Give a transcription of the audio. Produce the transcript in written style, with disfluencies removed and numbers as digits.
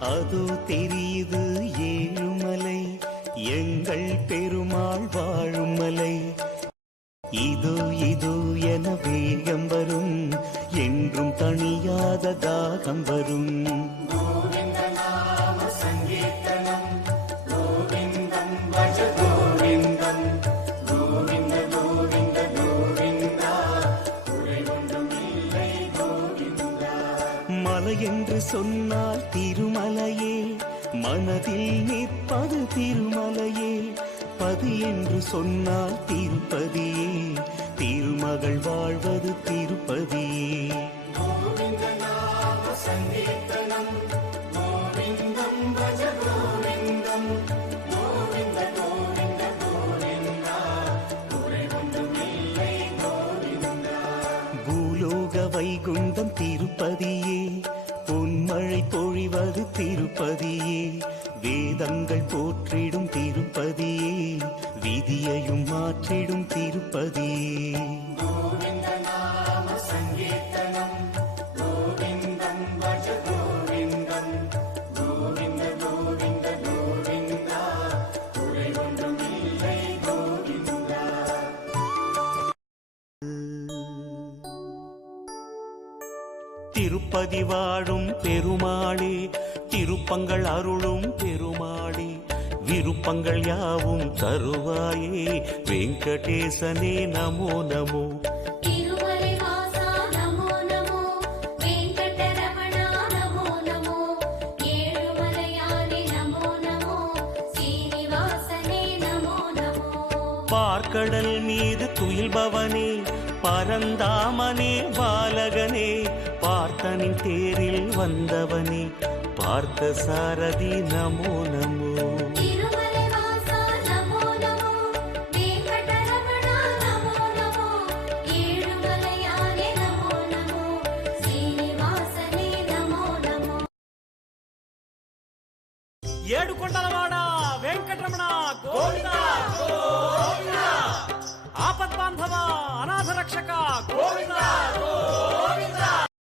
அதோ தெரியுது ஏழுமலை, எங்கள் பெருமாள் வாழும் மலை. இதோ இதோ என வேகம் வரும், என்றும் தணியாத தாகம் வரும். மலை என்று சொன்னால் திருமலையே, மனதில் நிற்பது திருமலையே. பதி என்று சொன்னால் திருப்பதியே, திருமகள் வாழ்வது திருப்பதியே. பூலோக வைகுண்டம் திருப்பதியே, பொன்மழை பொழிவது திருப்பதியே. வேதங்கள் போற்றிடும் திருப்பதியே, விதியையும் மாற்றிடும் திருப்பதியே. திருப்பதி வாழும் பெருமாளே, திருப்பங்கள் அருளும் பெருமாளே. விருப்பங்கள் யாவும் தருவாயே, வெங்கடேசனே நமோ நமோ. பார்க்கடல் மீது துயில்பவனே, பரந்தாமனே பாலகனே. பார்த்தனின் தேரில் வந்தவனே, பார்த்த சாரதி நமோ நமோ. ఏడుకొండలవాడ వెంకటరమణ గోవిందా గోవిందా. ఆపద్బాంధవ అనాథ రక్షక